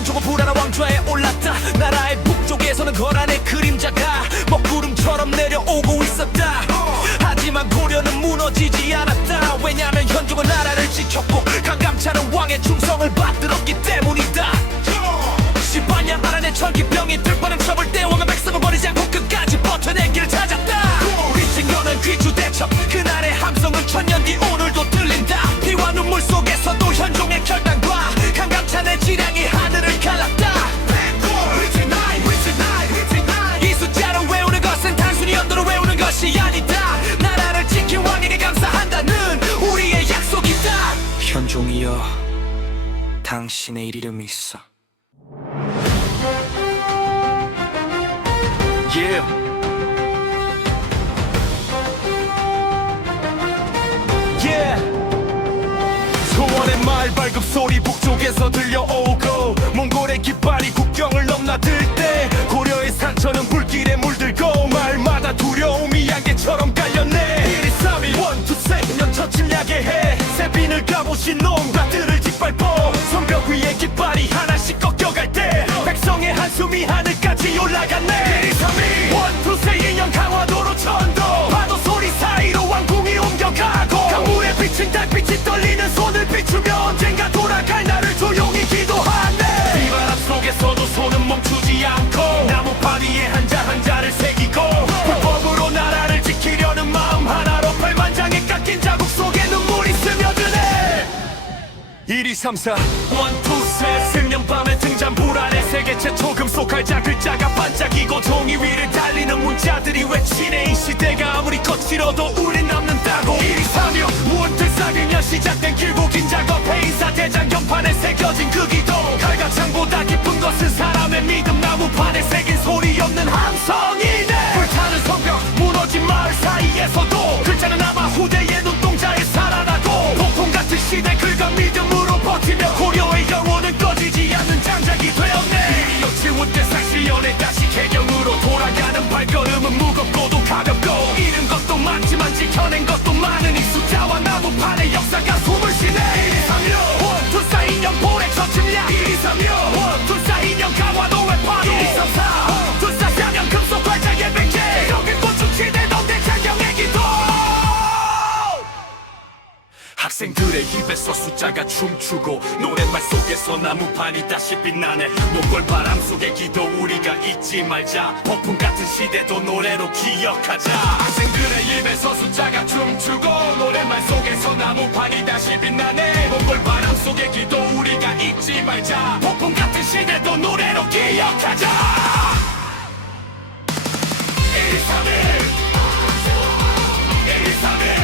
현종은 불안한 왕좌에 올랐다. 나라의 북쪽에서는 거란의 그림자가 먹구름처럼 내려오고 있었다. 하지만 고려는 무너지지 않았다. 왜냐면 현종은 나라를 지켰고 강감찬은 왕의 충성을 받들었기 때문이다. 18년 안에 철기병이 들판을 쳐볼 때 왕은 백성을 버리지 않고 끝까지 버텨낸 길을 찾았다. 우리 신경은 귀주대첩 그날의 함성은 천년 뒤 오늘도 들린다. 피와 눈물 속에서도 현종의 결단과 강감찬의 지량이 하늘을 갈랐다. 이 숫자를 외우는 것은 단순히 연도를 외우는 것이 아니다. 나라를 지킨 왕에게 감사한다는 우리의 약속이다. 현종이여, 당신의 이름이 있어. Yeah. Yeah. 소원의 말 발급 소리 북쪽에서 들려오고 몽골의 깃발이 국경을 넘나들 때 고려의 상처는 불길에 물들고 말마다 두려움이 안개처럼 깔렸네. 1, 2, 3, 1, 1, 2, 3 년첫 침략의 해 새빈을 까보신 놈과들을 짓밟고 성벽 위에 깃발이 하나씩 꺾여갈 때 백성의 한숨이 하늘까지 올라갔네. 1, 2, 3, 1, 1, 2, 3 인형 강화도로 천도 파도 소리 사이로 왕궁이 옮겨가고 강물에 비친 달빛이 떨리는 손을 비추며 언젠가 돌아갈 나를 조용히 기도하네. 비바람 속에서도 손은 멈추지 않고 나무판 위에 한자 한자를 새기고 불법으로 나라를 지키려는 마음 하나로 팔만장에 깎인 자국 속에 눈물이 스며드네. 1, 2, 3, 4 1, 2, 3 승년밤의 등잔 불안에 세계 최초 금속칼자 글자가 반짝이고 종이 위를 달리는 문자들이 외치네. 이 시대가 아무리 거칠어도 우린 남는다고. 1, 2, 3, 6 무언틀사기며 시작된 길고 긴 작업에 인사대장 경판에 새겨진 그 기도 칼과창보다 깊은 것은 사람의 믿음. 나무판에 새긴 소리 없는 함성이네. 불타는 성벽 무너진 마을 사이에서도 글자는 아마 후대의 눈동자에 살아나고 폭풍같은 시대 글과 믿음으로 버티며 고려의 영혼은 꺼지지 않는 장작이 되었네. 미리어 치운 때 상시연에 다시 개경으로 돌아가는 발걸음은 무겁고도 가볍고 잃은 것도 많지만 지켜낸 것도 많은 이 숫자와 나무판의 역사가 숨을 쉬네. 1, 2, 3, 6 1, 2, 4 인형 볼에 첫 침략 1, 2, 3, 6 1, 2, 4 인형 강화도의 파도 1, 2, 3, 4 1, 2, 4 4면 금속 발작의 백제 적은 곤충치대 넌대 장경의 기도. 학생들의 입에서 숫자가 춤추고 노랫말 속에서 나무판이 다시 빛나네. 몽골 바람 속의 기도 우리가 잊지 말자. 폭풍 같은 시대도 노래로 기억하자. 학생들의 입에서 숫자가 춤추고 노랫말 속에서 나무판이 다시 빛나네. 몽골 바람 속의 기도 우리가 잊지 말자. 폭풍 같은 시대도 노래로 기억하자. 1, 2, 3, 1 1, 2, 3, 1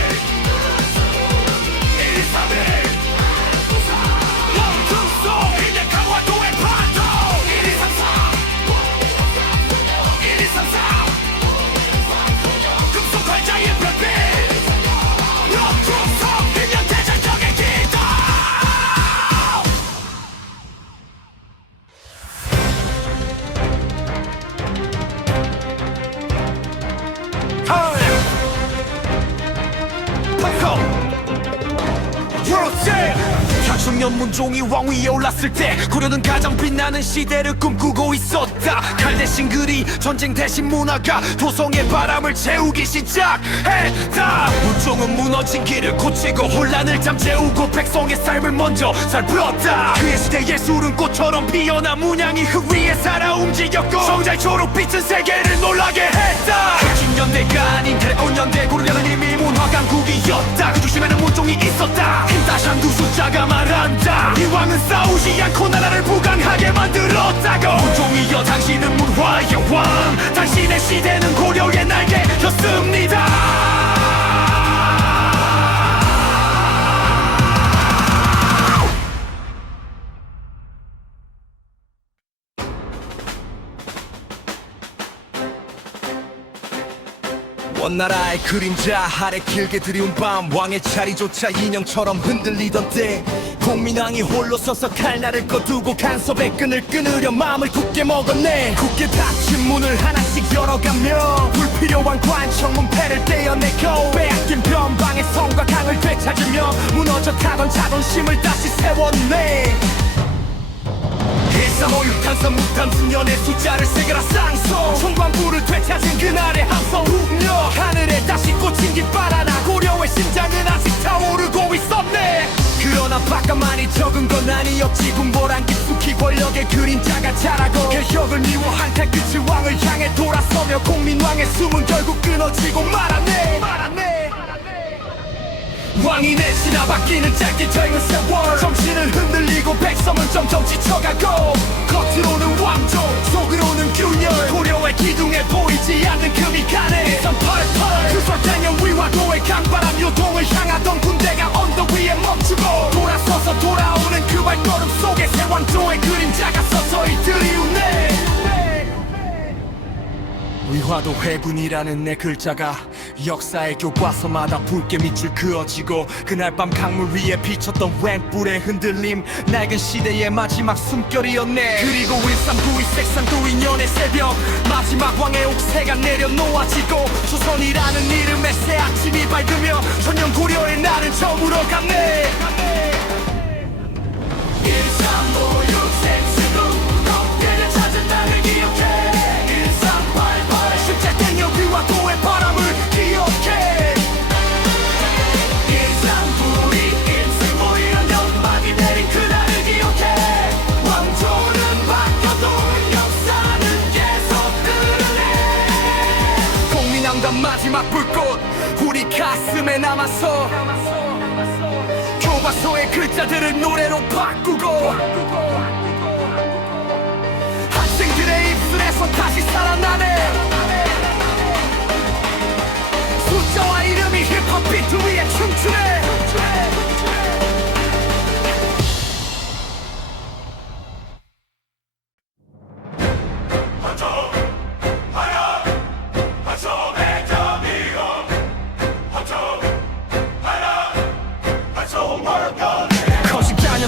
천년 문종이 왕위에 올랐을 때 고려는 가장 빛나는 시대를 꿈꾸고 있었다. 칼 대신 글이 전쟁 대신 문화가 도성의 바람을 채우기 시작했다. 문종은 무너진 길을 고치고 혼란을 잠재우고 백성의 삶을 먼저 살폈다. 그의 시대 예술은 꽃처럼 피어나 문양이 흙 위에 살아 움직였고 성자의 초록빛은 세계를 놀라게 했다. 흑인연대가 아닌 태온연대 고려는 이미 문화 강국이었다. 그 중심에는 문종이 있었다. 힘다시한 두 숫자가 말한다. 이 왕은 싸우지 않고 나라를 부강하게 만들었다고. 문종이여 당신은 문화의 왕. 당신의 시대는 고려의 날개였습니다. 원나라의 그림자 아래 길게 드리운 밤 왕의 자리조차 인형처럼 흔들리던 때 공민왕이 홀로 서서 칼날을 꺼두고 간섭의 끈을 끊으려 마음을 굳게 먹었네. 굳게 닫힌 문을 하나씩 열어가며 불필요한 관청 문패를 떼어내고 빼앗긴 변방의 성과 강을 되찾으며 무너져 타던 자존심을 다시 세웠네. 1, 3, 5, 산산무탄 분연의 숫자를 새겨라 쌍성 총광부를 되찾은 그날의 함성 북녘 하늘에 다시 꽂힌 깃발 하나 고려의 심장은 아직 타오르고 있었네. 그러나 바깥만이 적은 건 아니었지. 군보란 깊숙이 권력의 그림자가 자라고 개혁을 미워한 태끝의 왕을 향해 돌아서며 공민왕의 숨은 결국 끊어지고 말았네. 왕이 내지나 바뀌는 짧게 젊은 세월 정신은 흔들리고 백성은 점점 지쳐가고 겉으로는 왕족 속으로는 균열 고려의 기둥에 보이지 않는 금이 가네. 1388 그 설탕의 위와 도의 강바람 요동을 향하던 군대가 언덕 위에 멈추고 돌아서서 돌아오는 그 발걸음 속에 새 왕조의 그림자가 서서히 들이우네. 위화도 회군이라는 내 글자가 역사의 교과서마다 붉게 밑을 그어지고 그날 밤 강물 위에 비쳤던 웽불의 흔들림 낡은 시대의 마지막 숨결이었네. 그리고 1392 색상도 2년의 새벽 마지막 왕의 옥새가 내려놓아지고 조선이라는 이름의 새 아침이 밝으며 천년 고려의 날은 저물어 갔네. 1356 생수도 덮개를 찾은 날을 기억해. 1388 십자된 여기와 도의 바람을 기억해. 1392 인승보이는 연막이 내린 그날을 기억해. 왕조는 바뀌어도 역사는 계속 흐르네. 공민왕단 마지막 불꽃 우리 가슴에 남았어. 교과서의 글자들을 노래로 바꾸고 학생들의 입술에서 다시 살아나네. 숫자와 이름이 힙합 비트 위에 춤추네.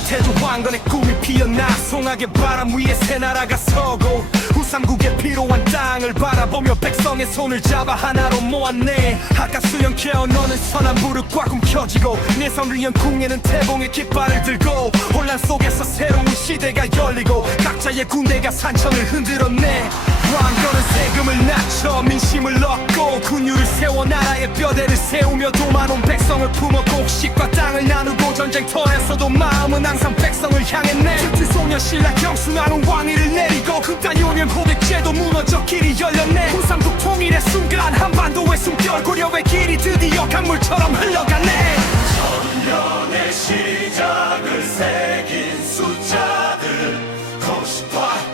태조 왕건의 꿈이 피어나 송악의 바람 위에 새 나라가 서고 후삼국에 필요한 땅을 바라보며 백성의 손을 잡아 하나로 모았네. 아까 수영 캐어 너는 선한 불을 꽉 움켜쥐고 내성 리언 궁에는 태봉의 깃발을 들고 혼란 속에서 새로운 시대가 열리고 각자의 군대가 산천을 흔들었네. 왕건은 세금을 낮춰 민심을 얻고 군유를 세워 나라의 뼈대를 세우며 도만온 백성을 품어 곡식과 땅을 나누고 전쟁터에서도 마음은 항상 백성을 향했네. 주주소년 신라 경순왕은 왕위를 내리고 극단이 오면 고백제도 무너져 길이 열렸네. 후삼국 통일의 순간 한반도의 숨결 고려의 길이 드디어 강물처럼 흘러가네. 천년의 시작을 새긴 숫자들 98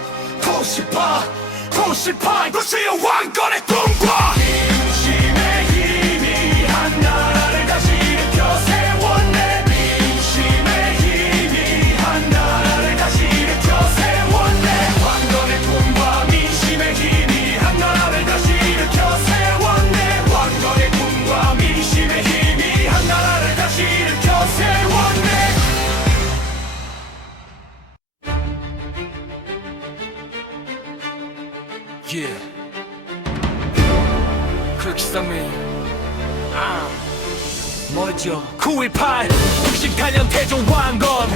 이것이여 왕건의 꿈과 민심의 힘이 한 나라를 다시 일으켜 세웠네. 민심의 힘이 한 나라를 다시 일으켜 세웠네. 왕건의 꿈과 민심의 힘이 한 나라를 다시 일으켜 세웠네. 왕건의 꿈과 민심의 힘이 한 나라를 다시 일으켜 세웠네. Yeah. 그렇게 싸매 뭐죠? 918 68년 태종 왕건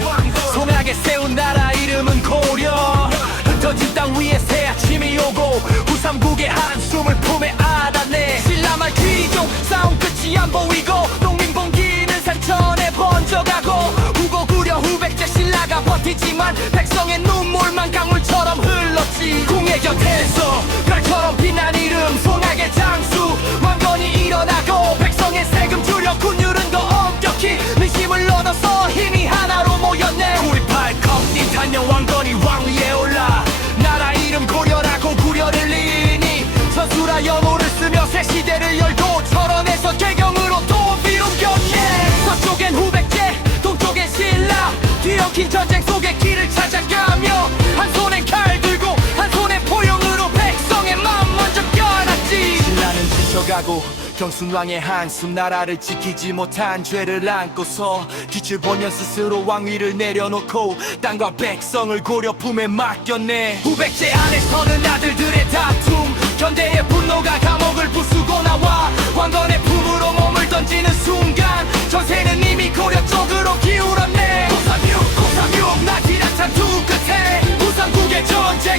송악에 세운 나라 이름은 고려. 흩어진 땅 위에 새 아침이 오고 후삼국의 한숨을 품에 안았네. 신라말 귀종 싸움 끝이 안 보이고 농민봉기는 산천에 번져가고 후고 구려 후백제 신라가 버티지만 백성의 눈물만 강물처럼 흘렀지. 궁의 곁에서 별처럼 빛난 이름 송악의 장수 왕건이 일어나고 백성의 세금 줄여 군율은 더 엄격히 민심을 얻어서 힘이 하나로 모였네. 928 컵니 단연 왕건이 왕위에 올라 나라 이름 고려라고 구려를 이니 서술하 영호를 쓰며 새 시대를 열고 철원에서 개경으로 또 비옮겼네. 서쪽엔 후백제 동쪽엔 신라 뒤엉킨 전쟁 속에 길을 찾아가며 한 손엔 칼 들고 한 손엔 포용으로 백성의 마음 먼저 껴안았지. 신라는 지쳐가고 경순왕의 한숨 나라를 지키지 못한 죄를 안고서 기칠 본연 스스로 왕위를 내려놓고 땅과 백성을 고려 품에 맡겼네. 후백제 안에서는 아들들의 다툼 견대의 분노가 감옥을 부수고 나와 왕건의 품으로 몸을 던지는 순간 전세는 이미 고려 쪽으로 기울었네. 936 나지락산 두 끝에 후삼국의 전쟁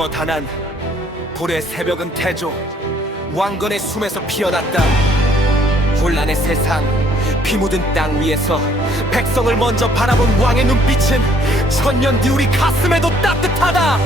발버단한 불의 새벽은 태조 왕건의 숨에서 피어났다. 혼란의 세상 피 묻은 땅 위에서 백성을 먼저 바라본 왕의 눈빛은 천년 뒤 우리 가슴에도 따뜻하다.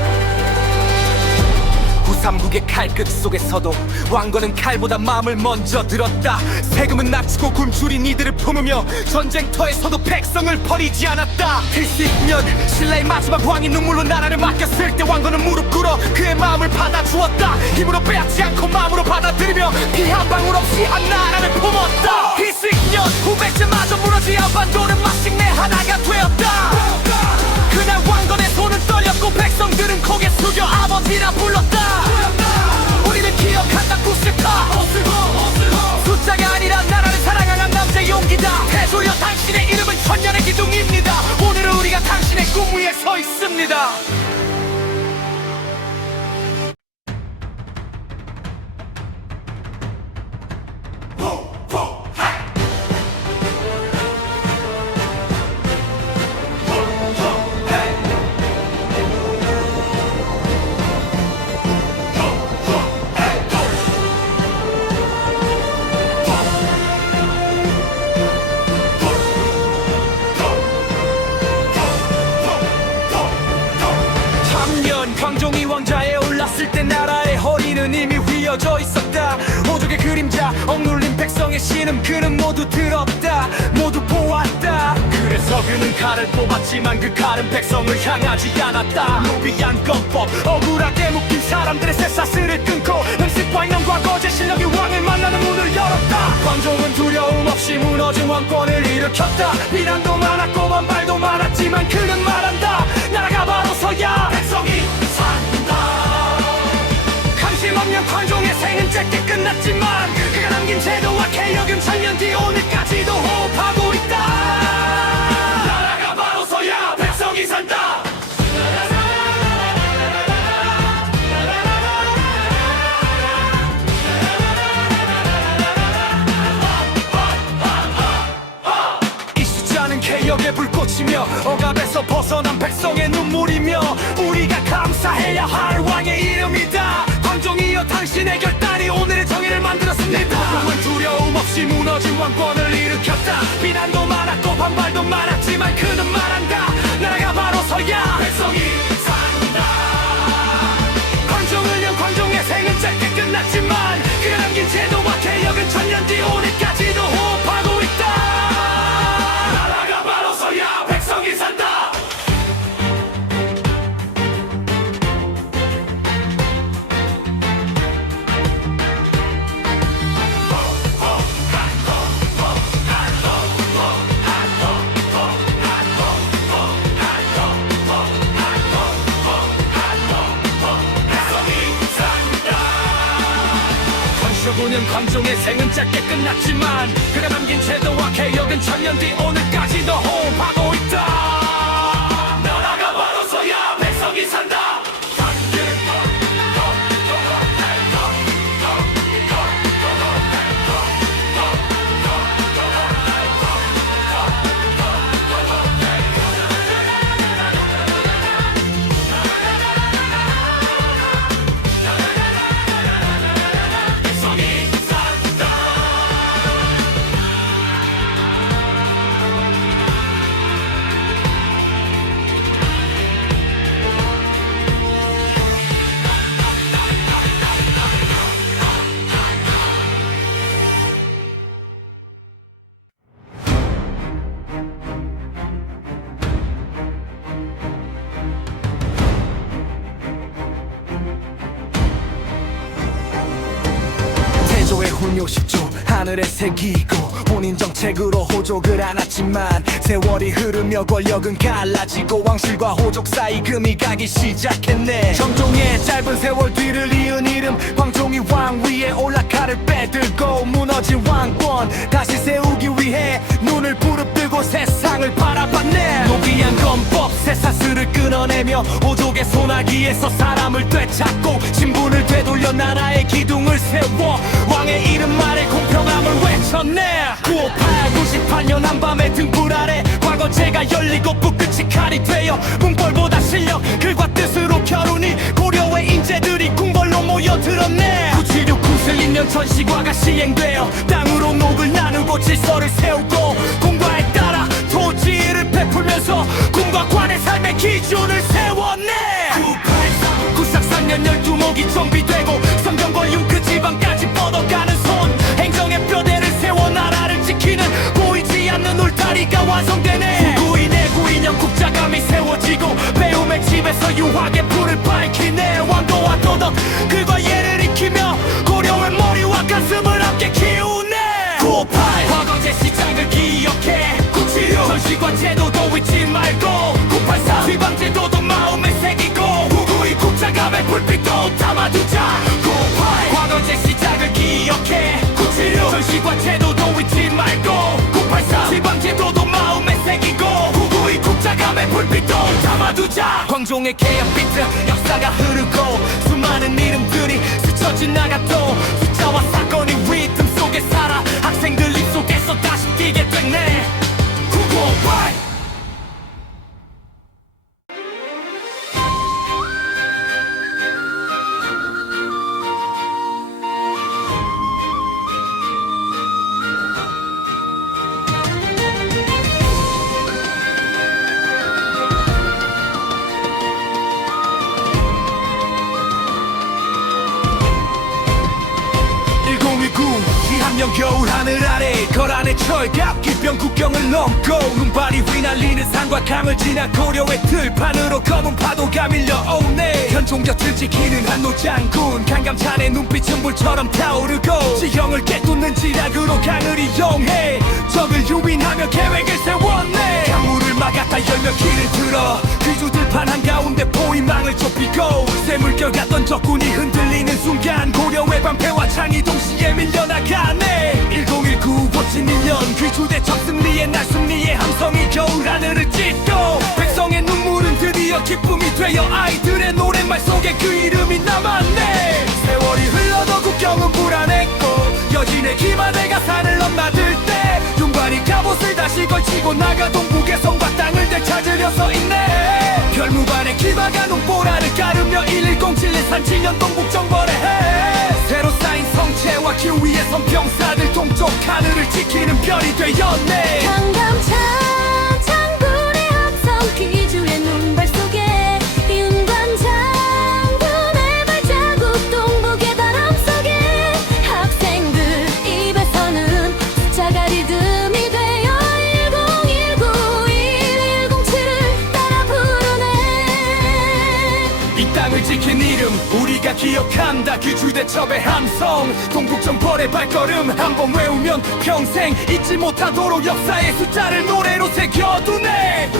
구삼국의 칼끝 속에서도 왕건은 칼보다 마음을 먼저 들었다. 세금은 낮추고 굶주린 이들을 품으며 전쟁터에서도 백성을 버리지 않았다. 70년 신라의 마지막 왕이 눈물로 나라를 맡겼을 때 왕건은 무릎 꿇어 그의 마음을 받아주었다. 힘으로 빼앗지 않고 마음으로 받아들이며 피 한 방울 없이 한 나라를 품었다. 20년 후 백제마저 무너지 한반도는 마침내 하나가 되었다. 그날 왕건의 손은 떨렸고 백성들은 고개 숙여 아버지라 불렀다. 우리는 기억한다 90타 숫자가 아니라 나라를 사랑하는 남자의 용기다. 태조여 당신의 이름은 천년의 기둥입니다. 오늘은 우리가 당신의 꿈 위에 서 있습니다. 광종이 왕자에 올랐을 때 나라의 허리는 이미 휘어져 있었다. 호족의 그림자 억눌린 백성의 신음 그는 모두 들었다. 모두 보았다. 그래서 그는 칼을 뽑았지만 그 칼은 백성을 향하지 않았다. 노비한 건법 억울하게 묶인 사람들의 쇠사슬을 끊고 음식과 인형과 거제 실력이 왕을 만나는 문을 열었다. 광종은 두려움 없이 무너진 왕권을 일으켰다. 비난도 많았고 반발도 많았지만 그는 말한다. 나라가 바로 서야 백성이 관심 없는 광종의 생은 짧게 끝났지만 그가 남긴 제도와 개혁은 천년 뒤 오늘까지도 호흡하고 있다. 나라가 바로 서야 백성이 산다. 이 숫자는 개혁의 불꽃이며 억압에서 벗어난 백성의 눈물이며 우리가 감사해야 할 왕의 이름이다. 광종이여 당신의 결단이 오늘의 정의를 만들었습니다. 광종은 두려움 없이 무너진 왕권을 일으켰다. 비난도 많았고 반발도 많았지만 그는 말한다. 나라가 바로 서야 백성이 산다. 광종을 위한 광종의 생은 짧게 끝났지만 그가 남긴 제도와 개혁은 천년 뒤 오늘까지도 호흡하고 있다. 나라가 바로 서야 백성이 산다. 쇼군은 광종의 생은 짧게 끝났지만 그가 남긴 제도와 개혁은 천년 뒤 오늘까지도 호흡하고 있다. 나라가 바로 서야 백성이 산다. 태조의 훈요 10조 하늘에 새기고 본인 정책으로 호족을 안았지만 세월이 흐르며 권력은 갈라지고 왕실과 호족 사이 금이 가기 시작했네. 정종의 짧은 세월 뒤를 이은 이름 광종이 왕 위에 올라 칼을 빼들고 무너진 왕권 다시 세우기 위해 눈을 부릅뜨고 세상을 바라봤네. 노비한 건법 쇠사슬을 끊어내며 호족의 소나기에서 사람을 되찾고 신분을 되돌려 나라의 기둥을 세워 왕의 이름 말에 공평함을 외쳤네. 958, 98년 한밤의 등불 아래 과거제가 열리고 붓끝이 칼이 되어 문벌보다 실력 글과 뜻으로 겨루니 고려의 뛰어들었네 9769 1년 전시과가 시행되어 땅으로 녹을 나누고 질서를 세우고 공과에 따라 토지를 베풀면서 공과 관의 삶의 기준을 세웠네 983년 12목이 정비되고 성경 볼륨 그 지방까지 뻗어가는 손 행정의 뼈대를 세워 나라를 지키는 보이지 않는 울타리가 완성되네 992년 국자감이 세워지고 배움의 집에서 유학의 불을 밝히네 왕도와 도덕 글과 예를 익히며 고려의 머리와 가슴을 함께 키우네 958 과거제 시작을 기억해 976 전시관 제도도 잊지 말고 983 지방제도도 마음에 새기고 992 국자감의 불빛도 담아두자 958 과거제 시작을 기억해 976 전시관 제도도 잊지 말고 983 지방제도도 마음에 새기고 992 국자감의 불빛도 담아두자 광종의 개혁 비트 역사가 흐르고 수많은 이름들이 스쳐 지나가도 숫자와 사건이 리듬 속에 살아 학생들 입속에서 다시 뛰게 됐네 958 2학년 겨울 하늘 아래 거란의 철갑 기병 국경을 넘고 눈발이 휘날리는 산과 강을 지나 고려의 들판으로 검은 파도가 밀려오네 현종 곁을 지키는 한노 장군 강감찬의 눈빛은 불처럼 타오르고 지형을 깨뚫는 지략으로 강을 이용해 적을 유인하며 계획을 세웠네 강물을 막았다 열며 길을 들어 귀주 들판 한가운데 포위망을 좁히고 쇠물결 같던 적군이 흔들리는 순간 고려의 방패와 창이 동시에 밀려나가네 1019 거친 1년 귀주대 척승리의 날 승리의 함성이 겨울 하늘을 찢고 백성의 눈물은 드디어 기쁨이 되어 아이들의 노랫말 속에 그 이름이 남았네 세월이 흘러도 국경은 불안했고 여진의 기만해가 산을 넘나들 때 윤관이 갑옷을 다시 걸치고 나가 동북의 성과 땅을 되찾으려 서 있네 별무반의 기마가 눈보라를 가르며 1107의 산치년 동북 정벌의 해 새로 쌓인 성체와 길 위에 선 병사들 동쪽 하늘을 지키는 별이 되었네 강감찬 장군의 함성 귀주의 눈발 속에 윤관 장군의 발자국 동북의 바람 속에 학생들 입에서는 숫자가 리듬이 되어 1019 1107을 따라 부르네 이 땅을 지킨 이름 우리가 기억한다 귀주대첩의 함성 동북정벌의 발걸음 한번 외우면 평생 잊지 못하도록 역사의 숫자를 노래로 새겨두네